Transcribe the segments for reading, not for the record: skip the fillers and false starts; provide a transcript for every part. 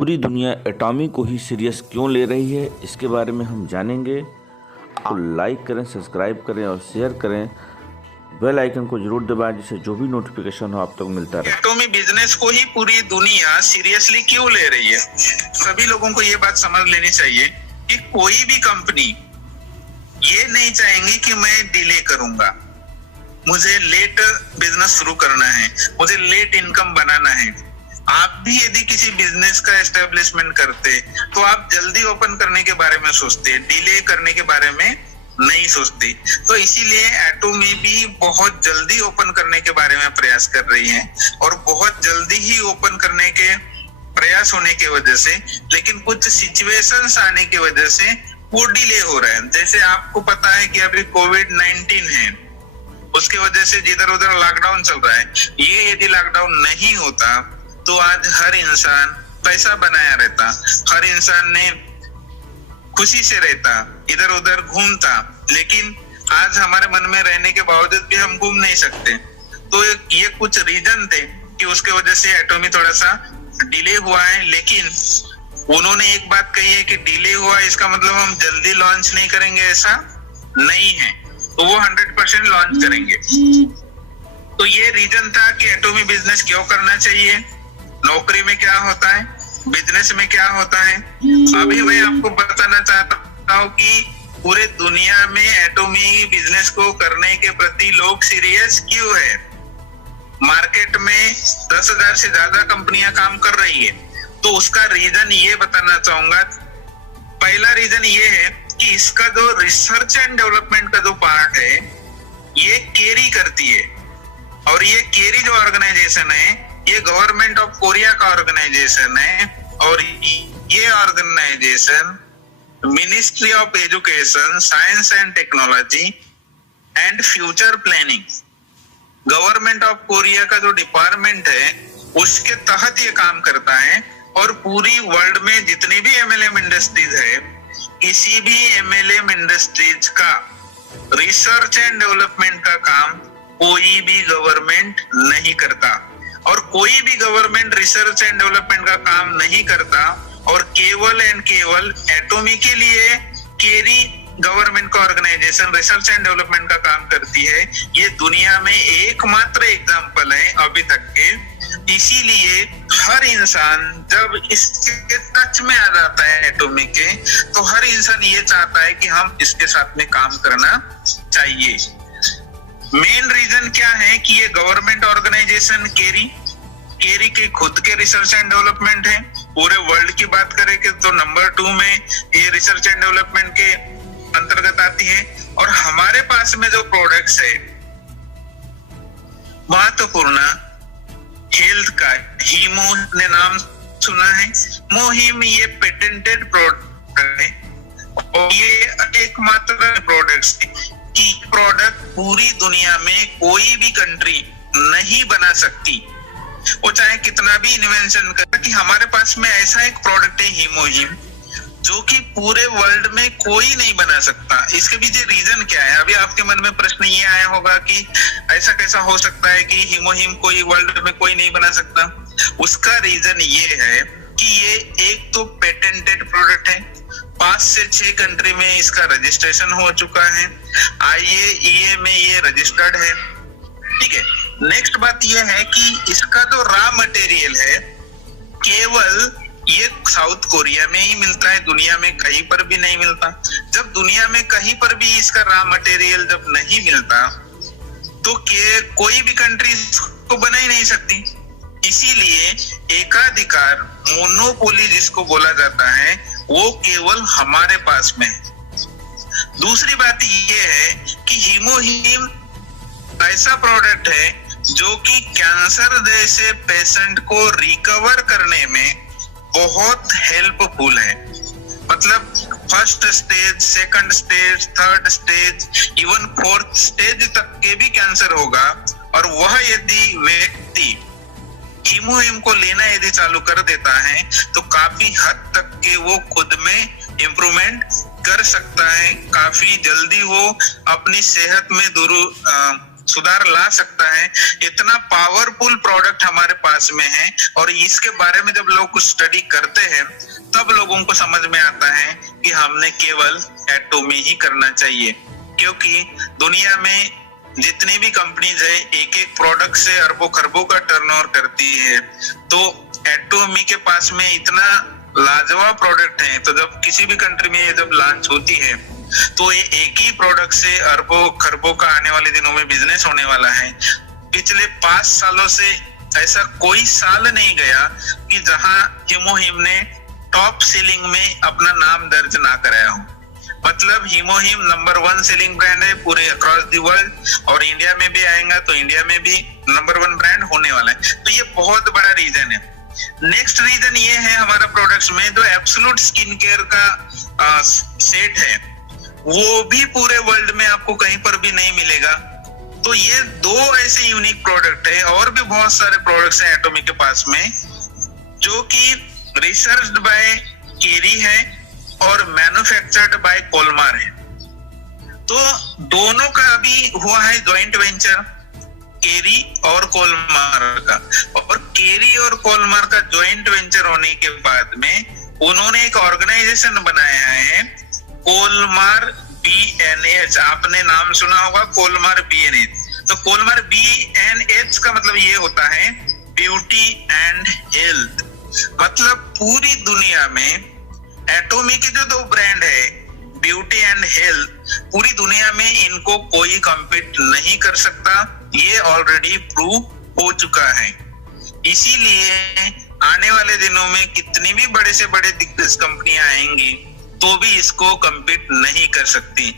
पूरी दुनिया एटॉमी को ही सीरियस क्यों ले रही है, इसके बारे में हम जानेंगे। आप लाइक करें, सब्सक्राइब करें और शेयर करें। बेल आइकन को जरूर दबाएं जिससे जो भी नोटिफिकेशन हो आप तक मिलता रहे। एटॉमी बिजनेस को ही पूरी दुनिया सीरियसली क्यों ले रही है? सभी लोगों को ये बात समझ लेनी चाहिए कि कोई भी कंपनी ये नहीं चाहेंगी कि मैं डिले करूंगा, मुझे लेट बिजनेस शुरू करना है, मुझे लेट इनकम बनाना है। आप भी यदि किसी बिजनेस का एस्टेब्लिशमेंट करते तो आप जल्दी ओपन करने के बारे में सोचते, डिले करने के बारे में नहीं सोचते। तो इसीलिए एटॉमी भी बहुत जल्दी ओपन करने के बारे में प्रयास कर रही है और बहुत जल्दी ही ओपन करने के प्रयास होने की वजह से, लेकिन कुछ सिचुएशंस आने की वजह से वो डिले हो रहा है। जैसे आपको पता है कि अभी कोविड-19 है, उसके वजह से जिधर उधर लॉकडाउन चल रहा है। ये यदि लॉकडाउन नहीं होता तो आज हर इंसान पैसा बनाया रहता, हर इंसान ने खुशी से रहता, इधर उधर घूमता, लेकिन आज हमारे मन में रहने के बावजूद भी हम घूम नहीं सकते। तो ये कुछ रीजन थे कि उसके वजह से एटॉमी थोड़ा सा डिले हुआ है। लेकिन उन्होंने एक बात कही है कि डिले हुआ इसका मतलब हम जल्दी लॉन्च नहीं करेंगे, ऐसा नहीं है। तो वो 100% लॉन्च करेंगे। तो ये रीजन था कि एटॉमी बिजनेस क्यों करना चाहिए, नौकरी में क्या होता है, बिजनेस में क्या होता है। अभी मैं आपको बताना चाहता हूँ कि पूरे दुनिया में एटॉमी बिजनेस को करने के प्रति लोग सीरियस क्यों है। मार्केट में 10,000 से ज्यादा कंपनियां काम कर रही है। तो उसका रीजन ये बताना चाहूंगा। पहला रीजन ये है कि इसका जो रिसर्च एंड डेवलपमेंट का जो पार्ट है ये केरी करती है, और ये केरी जो ऑर्गेनाइजेशन है ये गवर्नमेंट ऑफ कोरिया का ऑर्गेनाइजेशन है। और ये organization ministry of education, science and technology and future planning, government of Korea का जो डिपार्टमेंट है उसके तहत ये काम करता है। और पूरी वर्ल्ड में जितनी भी एमएलएम इंडस्ट्रीज है, किसी भी एमएलएम इंडस्ट्रीज का रिसर्च एंड डेवलपमेंट का काम कोई भी गवर्नमेंट नहीं करता, और कोई भी गवर्नमेंट रिसर्च एंड डेवलपमेंट का काम नहीं करता। और केवल एंड केवल एटॉमी के लिए केरी गवर्नमेंट का ऑर्गेनाइजेशन रिसर्च एंड डेवलपमेंट का काम करती है। ये दुनिया में एकमात्र एग्जांपल है अभी तक के। इसीलिए हर इंसान जब इसके टच में आ जाता है एटॉमी के, तो हर इंसान ये चाहता है कि हम इसके साथ में काम करना चाहिए। मेन रीजन क्या है कि ये गवर्नमेंट ऑर्गेनाइजेशन केरी के खुद के रिसर्च एंड डेवलपमेंट है। पूरे वर्ल्ड की बात करें तो नंबर 2 में ये रिसर्च एंड डेवलपमेंट के अंतर्गत आती है। और हमारे पास में जो प्रोडक्ट्स है महत्वपूर्ण हेल्थ का, हीमो ने नाम सुना है। मोहिम ये पेटेंटेड प्रोडक्ट है और ये एकमात्र प्रोडक्ट्स है कि प्रोडक्ट पूरी दुनिया में कोई भी कंट्री नहीं बना सकती, वो चाहे कितना भी इन्वेंशन करे। कि हमारे पास में ऐसा एक प्रोडक्ट है हीमोहिम जो कि पूरे वर्ल्ड में कोई नहीं बना सकता। इसके पीछे रीजन क्या है? अभी आपके मन में प्रश्न ये आया होगा कि ऐसा कैसा हो सकता है कि हीमोहिम कोई वर्ल्ड में कोई नहीं बना सकता। उसका रीजन ये है कि ये एक तो पेटेंटेड प्रोडक्ट है, 5 से 6 कंट्री में इसका रजिस्ट्रेशन हो चुका है, IAEA में ये रजिस्टर्ड है। ठीक है। नेक्स्ट बात ये है कि इसका जो रॉ मटेरियल है केवल ये साउथ कोरिया में ही मिलता है, दुनिया में कहीं पर भी नहीं मिलता। जब दुनिया में कहीं पर भी इसका रॉ मटेरियल जब नहीं मिलता तो कोई भी कंट्री को बना ही नहीं सकती। इसीलिए एकाधिकार, मोनोपोली जिसको बोला जाता है, वो केवल हमारे पास में है। दूसरी बात ये है कि हीमोहिम ऐसा प्रोडक्ट है जो कि कैंसर जैसे पेशेंट को रिकवर करने में बहुत हेल्पफुल है। मतलब first stage, second stage, third stage, even 4th stage तक के भी कैंसर होगा, और वह यदि व्यक्ति हीमोहिम को लेना यदि चालू कर देता है तो काफी हद तक के वो खुद में इम्प्रूवमेंट कर सकता है। काफी जल्दी वो अपनी सेहत में सुधार ला सकता है। इतना पावरफुल प्रोडक्ट हमारे पास में है और इसके बारे में जब लोग स्टडी करते हैं तब लोगों को समझ में आता है कि हमने केवल एटोमी ही करना चाहिए, क्योंकि दुनिया में जितनी भी कंपनीज है एक एक प्रोडक्ट से अरबों खरबों का टर्नओवर करती है, तो एटोमी के पास में इतना लाजवाब प्रोडक्ट है। तो जब किसी भी कंट्री में ये जब लॉन्च होती है तो ये एक ही प्रोडक्ट से अरबों खरबों का आने वाले दिनों में बिजनेस होने वाला है। पिछले 5 सालों से ऐसा कोई साल नहीं गया कि जहां हीमोहिम ने टॉप सेलिंग में अपना नाम दर्ज ना कराया हो। मतलब हीमोहिम नंबर 1 सेलिंग ब्रांड है पूरे अक्रॉस द वर्ल्ड, और इंडिया में भी आएगा तो इंडिया में भी नंबर 1 ब्रांड होने वाला है। तो ये बहुत बड़ा रीजन है। नेक्स्ट रीजन ये है हमारा प्रोडक्ट्स में जो एब्सोल्यूट स्किन केयर का सेट है वो भी पूरे वर्ल्ड में आपको कहीं पर भी नहीं मिलेगा। तो ये 2 ऐसे यूनिक प्रोडक्ट है, और भी बहुत सारे प्रोडक्ट्स हैं एटोमी के पास में जो कि रिसर्च्ड बाय केरी है और मैन्युफैक्चर्ड बाय कोलमार है। तो दोनों का अभी हुआ है जॉइंट वेंचर केरी और कोलमार का, और केरी और कोलमार का जॉइंट वेंचर होने के बाद में उन्होंने एक ऑर्गेनाइजेशन बनाया है कोलमार BNH। आपने नाम सुना होगा कोलमार BNH। तो कोलमार BNH का मतलब ये होता है ब्यूटी एंड हेल्थ। मतलब पूरी दुनिया में एटोमी के जो 2 ब्रांड है ब्यूटी एंड हेल्थ, पूरी दुनिया में इनको कोई कम्पीट नहीं कर सकता, ये ऑलरेडी प्रूव हो चुका है। इसीलिए आने वाले दिनों में कितनी भी बड़े से बड़े दिग्गज कंपनियां आएंगी तो भी इसको कम्पीट नहीं कर सकती।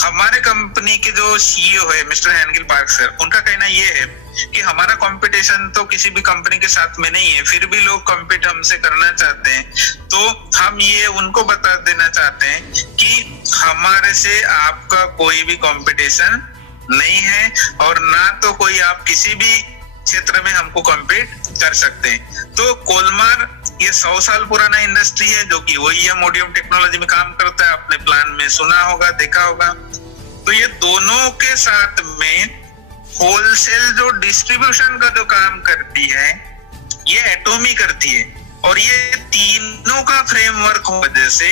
हमारे कंपनी के जो CEO है मिस्टर हैनगिल पार्क सर, उनका कहना ये है कि हमारा कंपटीशन तो किसी भी कंपनी के साथ में नहीं है, फिर भी लोग कम्पीट हमसे करना चाहते हैं। तो हम ये उनको बता देना चाहते हैं कि हमारे से आपका कोई भी कंपटीशन नहीं है, और ना तो कोई आप किसी भी क्षेत्र में हमको कम्पीट कर सकते हैं। तो कोलमार ये 100 साल पुराना इंडस्ट्री है जो कि OEM मोडियम टेक्नोलॉजी में काम करता है, आपने प्लान में सुना होगा, देखा होगा। तो ये दोनों के साथ में होलसेल जो डिस्ट्रीब्यूशन का जो काम करती है ये एटोमी करती है, और ये तीनों का फ्रेमवर्क हो वजह से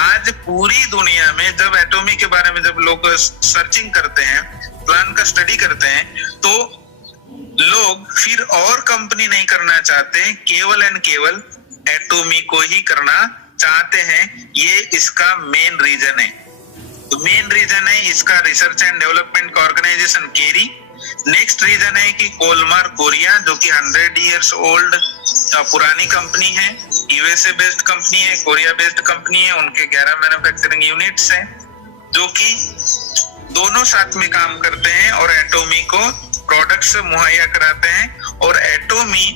आज पूरी दुनिया में जब एटोमी के बारे में जब लोग सर्चिंग करते हैं, प्लान का स्टडी करते हैं, तो लोग फिर और कंपनी नहीं करना चाहते, केवल एंड केवल एटोमी को ही करना चाहते हैं। ये इसका मेन रीजन है। तो मेन रीजन है इसका रिसर्च एंड डेवलपमेंट का ऑर्गेनाइजेशन केरी। नेक्स्ट रीजन है कि कोलमार कोरिया जो कि 100 इयर्स ओल्ड पुरानी कंपनी है, USA बेस्ड कंपनी है, कोरिया बेस्ड कंपनी है। उनके 11 मैन्युफैक्चरिंग यूनिट्स हैं जो कि दोनों साथ में काम करते हैं और एटोमी को प्रोडक्ट्स मुहैया कराते हैं। और एटोमी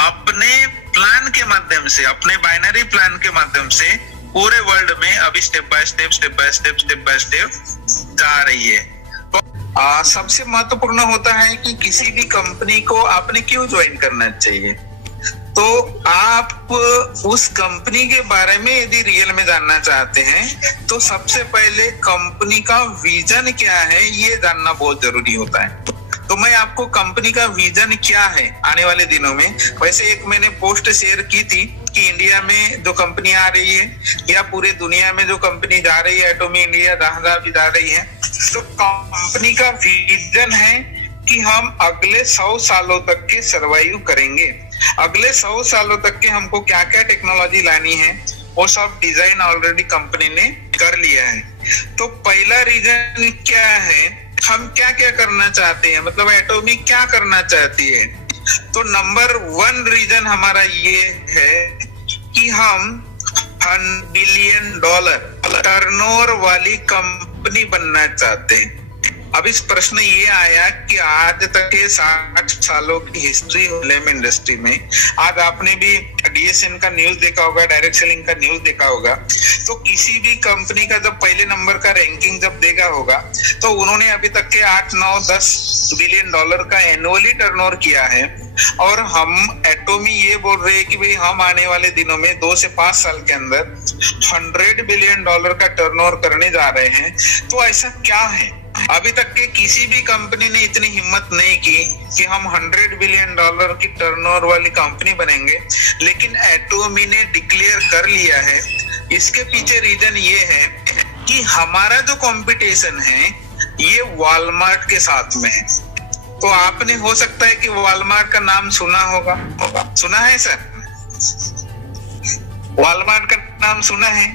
अपने प्लान के माध्यम से, अपने बाइनरी प्लान के माध्यम से पूरे वर्ल्ड में अभी स्टेप बाय स्टेप जा रही है। तो सबसे महत्वपूर्ण होता है कि किसी भी कंपनी को आपने क्यों ज्वाइन करना चाहिए। तो आप उस कंपनी के बारे में यदि रियल में जानना चाहते हैं तो सबसे पहले कंपनी का विजन क्या है ये जानना बहुत जरूरी होता है। तो मैं आपको कंपनी का विजन क्या है आने वाले दिनों में, वैसे एक मैंने पोस्ट शेयर की थी कि इंडिया में जो कंपनी आ रही है या पूरे दुनिया में जो कंपनी जा रही है, एटोमी इंडिया जहां भी जा रही है, तो कंपनी का विजन है कि हम अगले 100 सालों तक के सर्वाइव करेंगे। अगले 100 सालों तक के हमको क्या क्या टेक्नोलॉजी लानी है वो सब डिजाइन ऑलरेडी कंपनी ने कर लिया है। तो पहला रीजन क्या है, हम क्या क्या करना चाहते हैं, मतलब एटोमी क्या करना चाहती है। तो नंबर 1 रीजन हमारा ये है कि हम $100 बिलियन टर्नओवर वाली कंपनी बनना चाहते हैं। अब इस प्रश्न ये आया कि आज तक के 60 सालों की हिस्ट्री फिल्म इंडस्ट्री में, आज आपने भी DSN का न्यूज देखा होगा, डायरेक्ट सेलिंग का न्यूज देखा होगा, तो किसी भी कंपनी का जब पहले नंबर का रैंकिंग जब देखा होगा तो उन्होंने अभी तक के 8, 9, $10 बिलियन का एनुअली टर्नओवर किया है। और हम एटोमी ये बोल रहे हैं कि भाई हम आने वाले दिनों में 2 से 5 साल के अंदर $100 बिलियन का टर्नओवर करने जा रहे हैं। तो ऐसा क्या है अभी तक के किसी भी कंपनी ने इतनी हिम्मत नहीं की कि हम $100 बिलियन की टर्नओवर वाली कंपनी बनेंगे, लेकिन एटोमी ने डिक्लेयर कर लिया है। इसके पीछे रीजन ये है कि हमारा जो कंपटीशन है ये वॉलमार्ट के साथ में है। तो आपने हो सकता है कि वॉलमार्ट का नाम सुना होगा, सुना है सर? वॉलमार्ट का नाम सुना है?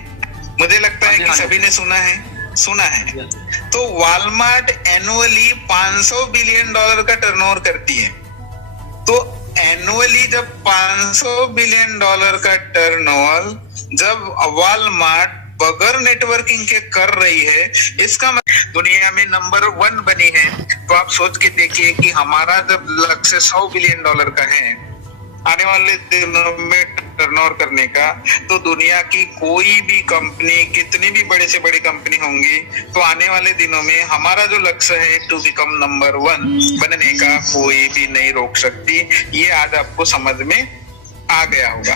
मुझे लगता है कि सभी ने सुना है। तो वॉलमार्ट एनुअली $500 बिलियन का टर्नओवर करती है। तो एनुअली जब $500 बिलियन का टर्नओवर जब वॉलमार्ट बगैर नेटवर्किंग के कर रही है, इसका मतलब दुनिया में नंबर 1 बनी है। तो आप सोच के देखिए कि हमारा जब लक्ष्य $100 बिलियन का है आने वाले दिनों में टर्नओवर करने का, तो दुनिया की कोई भी कंपनी, कितनी भी बड़े से बड़ी कंपनी होंगी, तो आने वाले दिनों में हमारा जो लक्ष्य है टू बिकम नंबर 1 बनने का कोई भी नहीं रोक सकती। ये आज आपको समझ में आ गया होगा।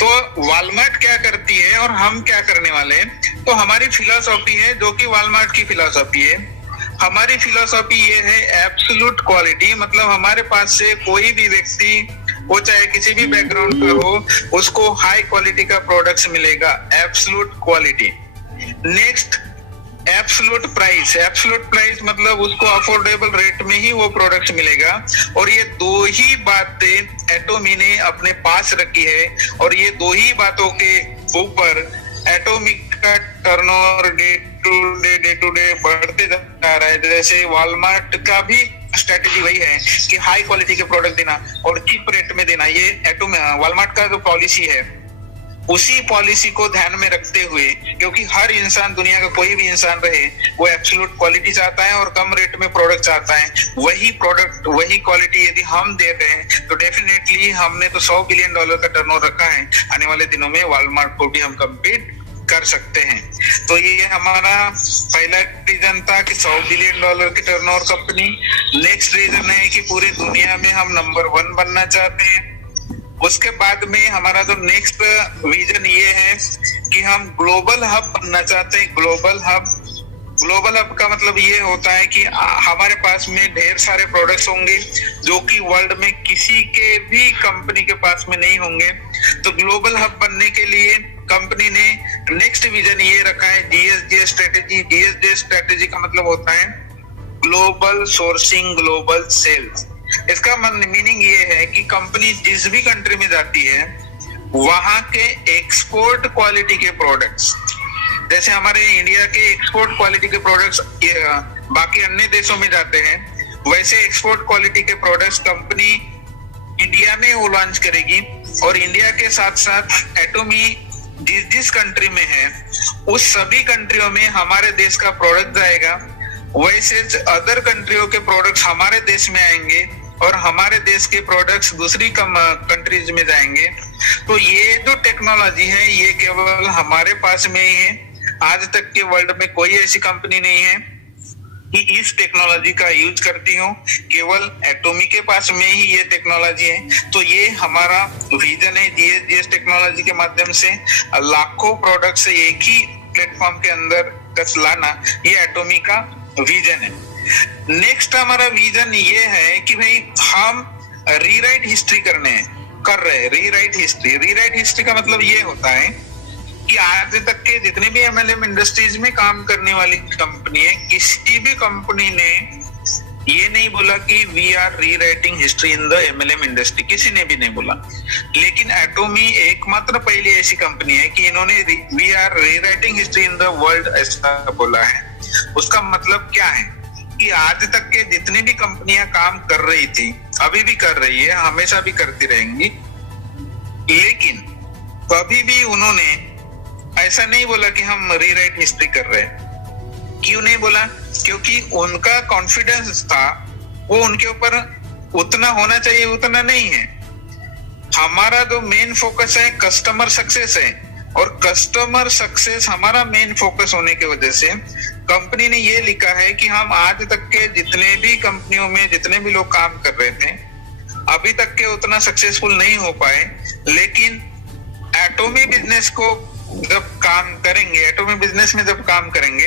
तो वॉलमार्ट क्या करती है और हम क्या करने वाले हैं, तो हमारी फिलॉसफी है जो कि वॉलमार्ट की फिलॉसफी है। हमारी फिलॉसफी ये है एब्सोल्यूट क्वालिटी, मतलब हमारे पास से कोई भी व्यक्ति, वो चाहे किसी भी बैकग्राउंड का हो, उसको हाई क्वालिटी का प्रोडक्ट्स मिलेगा, absolute quality. Next absolute price. Absolute price मतलब उसको अफोर्डेबल रेट में ही वो प्रोडक्ट मिलेगा। और ये 2 ही बातें एटोमी ने अपने पास रखी है, और ये 2 ही बातों के ऊपर एटोमी का टर्नओवर डे टू डे बढ़ते जा रहा है। जैसे वॉलमार्ट का भी स्ट्रेटेजी वही है कि हाई क्वालिटी के प्रोडक्ट देना और चीप रेट में देना। ये वॉलमार्ट का जो पॉलिसी है, उसी पॉलिसी को ध्यान में रखते हुए, क्योंकि हर इंसान, दुनिया का कोई भी इंसान रहे, वो एब्सोल्यूट क्वालिटी चाहता है और कम रेट में प्रोडक्ट चाहता है। वही प्रोडक्ट, वही क्वालिटी यदि हम दे रहे हैं, तो डेफिनेटली हमने तो $100 बिलियन का टर्नओवर रखा है, आने वाले दिनों में वॉलमार्ट को भी हम कम्पीट कर सकते हैं। तो ये हमारा पहला रीजन था कि $100 बिलियन की टर्नओवर कंपनी। नेक्स्ट रीजन है कि पूरी दुनिया में हम नंबर 1 बनना चाहते हैं। उसके बाद में हमारा जो नेक्स्ट विजन ये है कि हम ग्लोबल हब बनना चाहते हैं। ग्लोबल हब का मतलब ये होता है कि हमारे पास में ढेर सारे प्रोडक्ट्स होंगे जो कि वर्ल्ड में किसी के भी कंपनी के पास में नहीं होंगे। तो ग्लोबल हब बनने के लिए कंपनी ने नेक्स्ट विजन ये रखा है DSD स्ट्रेटेजी। DSD स्ट्रेटेजी का मतलब होता है ग्लोबल सोर्सिंग, ग्लोबल सेल्स। इसका मीनिंग ये है कि कंपनी जिस भी कंट्री में जाती है, वहां के एक्सपोर्ट क्वालिटी के प्रोडक्ट्स, जैसे हमारे इंडिया के एक्सपोर्ट क्वालिटी के प्रोडक्ट्स बाकी अन्य देशों में जाते हैं, वैसे एक्सपोर्ट क्वालिटी के प्रोडक्ट्स कंपनी इंडिया में वो लॉन्च करेगी। और इंडिया के साथ साथ एटोमी जिस कंट्री में है, उस सभी कंट्रियों में हमारे देश का प्रोडक्ट जाएगा। वैसे अदर कंट्रियों के प्रोडक्ट्स हमारे देश में आएंगे और हमारे देश के प्रोडक्ट्स दूसरी कंट्रीज में जाएंगे। तो ये जो टेक्नोलॉजी है, ये केवल हमारे पास में ही है। आज तक के वर्ल्ड में कोई ऐसी कंपनी नहीं है कि इस टेक्नोलॉजी का यूज करती हो, केवल एटोमी के पास में ही ये टेक्नोलॉजी है। तो ये हमारा विजन है, DSD टेक्नोलॉजी के माध्यम से लाखों प्रोडक्ट्स एक ही प्लेटफॉर्म के अंदर कस लाना, ये एटोमी का विजन है। नेक्स्ट हमारा विजन ये है कि भाई हम रीराइट हिस्ट्री कर रहे हैं। रीराइट हिस्ट्री का मतलब ये होता है कि आज तक के जितने भी MLM इंडस्ट्रीज में काम करने वाली कंपनी है, किसी भी कंपनी ने ये नहीं बोला कि we are rewriting history in the MLM industry, किसी ने भी नहीं बोला। लेकिन एटोमी एकमात्र पहली ऐसी कंपनी है कि इन्होंने we are rewriting history in the world ऐसा बोला है। उसका मतलब क्या है कि आज तक के जितनी भी कंपनियां काम कर रही थी, अभी भी कर रही है, हमेशा भी करती रहेंगी, लेकिन कभी भी उन्होंने ऐसा नहीं बोला कि हम रीराइट हिस्ट्री कर रहे हैं। क्यों नहीं बोला? क्योंकि उनका कॉन्फिडेंस था, वो उनके ऊपर उतना होना चाहिए उतना नहीं है। हमारा जो मेन फोकस है कस्टमर सक्सेस है, और कस्टमर सक्सेस हमारा मेन फोकस होने की वजह से कंपनी ने ये लिखा है कि हम आज तक के जितने भी कंपनियों में जितने भी लोग काम कर रहे थे, अभी तक के उतना सक्सेसफुल नहीं हो पाए, लेकिन एटोमी बिजनेस को जब काम करेंगे, एटॉमिक बिजनेस में जब काम करेंगे,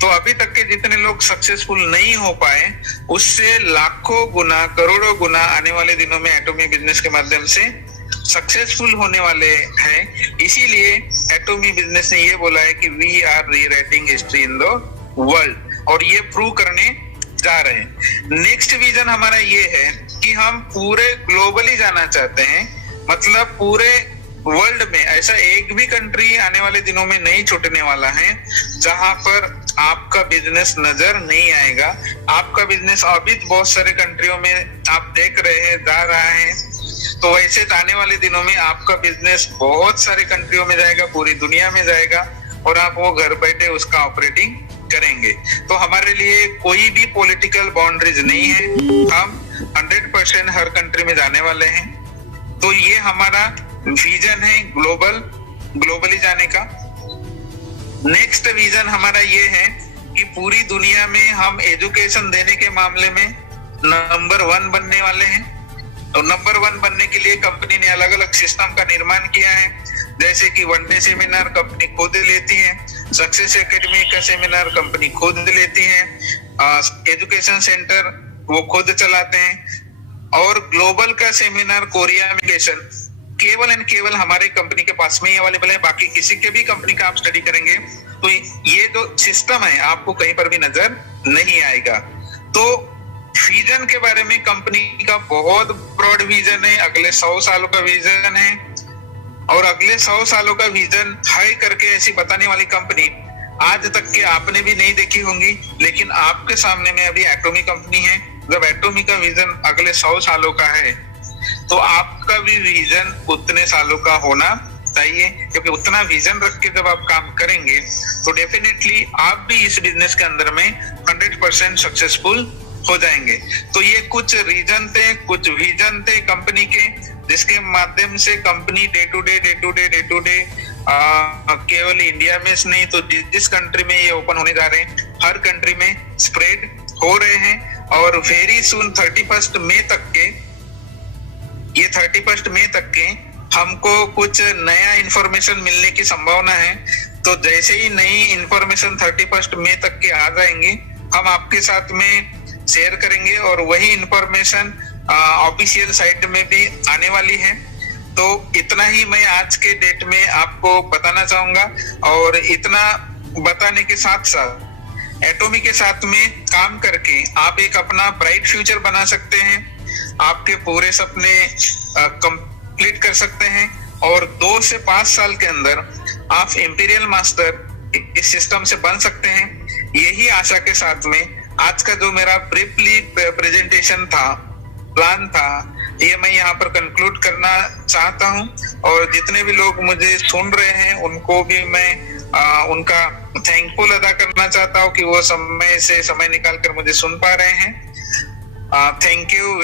तो अभी तक के जितने लोग सक्सेसफुल नहीं हो पाए उससे लाखों गुना, करोड़ों गुना आने वाले दिनों में एटॉमिक बिजनेस के माध्यम से सक्सेसफुल होने वाले हैं। इसीलिए एटॉमिक बिजनेस ने ये बोला है कि we are rewriting history in the world, और ये प्रूव करने जा रहे हैं। नेक्स्ट विजन हमारा ये है कि हम पूरे ग्लोबली जाना चाहते हैं, मतलब पूरे वर्ल्ड में ऐसा एक भी कंट्री आने वाले दिनों में नहीं छूटने वाला है जहां पर आपका बिजनेस नजर नहीं आएगा। आपका बिजनेस अभी बहुत सारे कंट्रियों में आप देख रहे हैं, जा रहा है, तो वैसे आने वाले दिनों में आपका बिजनेस बहुत सारे कंट्रियों में जाएगा, पूरी दुनिया में जाएगा, और आप वो घर बैठे उसका ऑपरेटिंग करेंगे। तो हमारे लिए कोई भी पॉलिटिकल बाउंड्रीज नहीं है, हम 100% हर कंट्री में जाने वाले हैं। तो ये हमारा विजन है ग्लोबली जाने का। नेक्स्ट विजन हमारा ये है कि पूरी दुनिया में हम एजुकेशन देने के मामले में नंबर 1 बनने वाले हैं। तो नंबर 1 बनने के लिए कंपनी ने अलग अलग सिस्टम का निर्माण किया है, जैसे कि वन डे सेमिनार कंपनी खुद लेती है, सक्सेस एकेडमी का सेमिनार कंपनी खुद लेती है, एजुकेशन सेंटर वो खुद चलाते हैं, और ग्लोबल का सेमिनार कोरिया में केवल एंड केवल हमारे कंपनी के पास में ही अवेलेबल है। बाकी किसी के भी कंपनी का आप स्टडी करेंगे तो ये जो सिस्टम है आपको कहीं पर भी नजर नहीं आएगा। तो विजन के बारे में कंपनी का बहुत ब्रॉड विजन है, अगले 100 सालों का विजन है, और अगले 100 सालों का विजन हाई करके ऐसी बताने वाली कंपनी आज तक के आपने भी नहीं देखी होंगी, लेकिन आपके सामने में अभी एटॉमिक कंपनी है। जब एटॉमिक का विजन अगले 100 सालों का है तो आपका भी विजन उतने सालों का होना चाहिए, क्योंकि उतना विजन रख के जब आप काम करेंगे तो डेफिनेटली आप भी इस बिजनेस के अंदर में 100% सक्सेसफुल हो जाएंगे। तो ये कुछ रीजन थे, कुछ विजन थे कंपनी के, जिसके माध्यम से कंपनी डे टू डे केवल इंडिया में नहीं तो जिस कंट्री में ये ओपन होने जा रहे हैं हर कंट्री में स्प्रेड हो रहे हैं। और वेरी सून 31 मई तक के हमको कुछ नया इंफॉर्मेशन मिलने की संभावना है। तो जैसे ही नई इंफॉर्मेशन 31 मई तक के आ जाएंगे हम आपके साथ में शेयर करेंगे, और वही इंफॉर्मेशन ऑफिशियल साइट में भी आने वाली है। तो इतना ही मैं आज के डेट में आपको बताना चाहूंगा, और इतना बताने के साथ साथ एटॉमिक के साथ में काम करके आप एक अपना ब्राइट फ्यूचर बना सकते हैं, आपके पूरे सपने कंप्लीट कर सकते हैं, और 2 से 5 साल के अंदर आप इंपीरियल मास्टर इस सिस्टम से बन सकते हैं। यही आशा के साथ में आज का जो मेरा ब्रीफली प्रेजेंटेशन था, प्लान था, ये मैं यहाँ पर कंक्लूड करना चाहता हूँ। और जितने भी लोग मुझे सुन रहे हैं उनको भी मैं उनका थैंकफुल अदा करना चाहता हूँ कि वो समय निकाल कर मुझे सुन पा रहे हैं। Thank you.